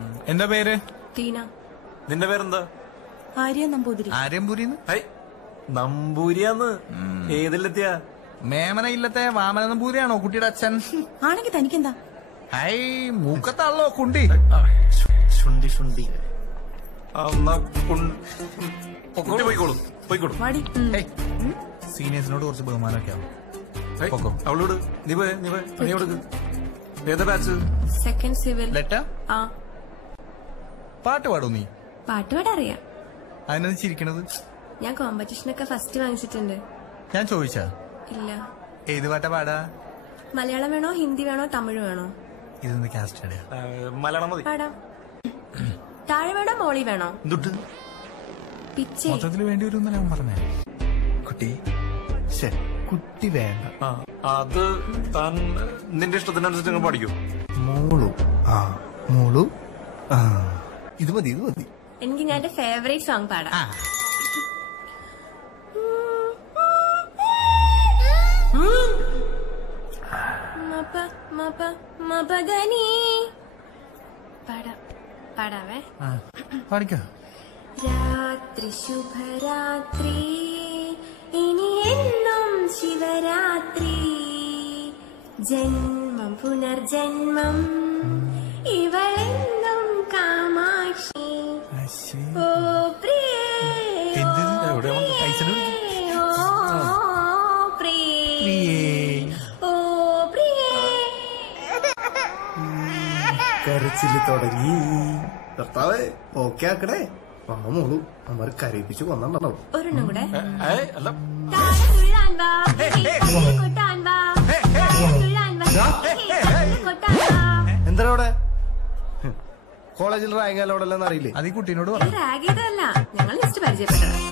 എന്താ പേര്? ടീന. നിന്റെ പേരെന്താ? ആര്യ നമ്പൂതിരി. ആര്യംപൂരിന്ന്? നമ്പൂരിയാന്ന്. ഏതിലെത്തിയാ? മേമന ഇല്ലത്തെ വാമന നമ്പൂരിയാണോ കുട്ടിയുടെ അച്ഛൻ? ആണെങ്കിൽ തനിക്കെന്താ? ഹൈ മൂക്കത്താണല്ലോ കുണ്ടി. ശുണ്ടി ശുണ്ടി. പോയിക്കോളും പോയിക്കോളും. വാടി. സീനിയേഴ്സിനോട് കുറച്ച് ബഹുമാനമൊക്കെ ആവും. അവളോട് നീ പോയെ നീ പോയെ നീ കൊടുക്ക്. ഏതാ ബാച്ച്? Second civil. ലെറ്റാ ആ പാട്ട് പാടും നീ? പാട്ട് പാടാൻ അറിയാം. അതിനെന്ത് ചിരിക്കണത്? ഞാൻ കോമ്പറ്റീഷനൊക്കെ ഫസ്റ്റ് വാങ്ങിച്ചിട്ടുണ്ട്. ഞാൻ ചോദിച്ചാ? ഇല്ല. ഏത് പാട്ടാ പാടാ? മലയാളം വേണോ ഹിന്ദി വേണോ തമിഴ് വേണോ? ഇതെന്ത് കാസ്റ്റ് അടയാ? മലയാളം മതി. പാടാം. താഴെ വേണോ മോളി വേണോ? എന്തുട്ട് പിച്ചേ. മൊത്തത്തില് വേണ്ടി വരും ഞാൻ പറഞ്ഞേ. കുട്ടി കുട്ടി വേണ്ട. അത് താൻ നിന്റെ ഇഷ്ടത്തിനനുസരിച്ച് നിങ്ങൾ പഠിക്കും. മോളു മോളു ഇത് മതി ഇത് മതി. എനിക്ക് ഞാൻ എന്റെ ഫേവറേറ്റ് സോങ് പാടാം. പാടാവേ. പാടിക്കോ. രാത്രി ശുഭരാത്രി ഇനി എന്നും ശിവരാത്രി ജന്മം പുനർജന്മം ഇവളെന്നും കാമാക്ഷി ഓ പ്രിയേ കരച്ചില് തുടങ്ങി. കർത്താവേ ഓക്കെ ആക്കണേ. മോളു അമ്മ കരയിപ്പിച്ച് കൊന്നുണ്ടാവും. ഒരെണ്ണം കൂടെ. അല്ല എന്താ അവിടെ കോളേജിൽ റാങ്ക് അലോടെല്ലാം അറിയില്ലേ? അത് ഈ കുട്ടീനോട് പറഞ്ഞു. റാഗ് ചെയ്തല്ല, ഞങ്ങൾ ലിസ്റ്റ് പരിചയപ്പെട്ടത്.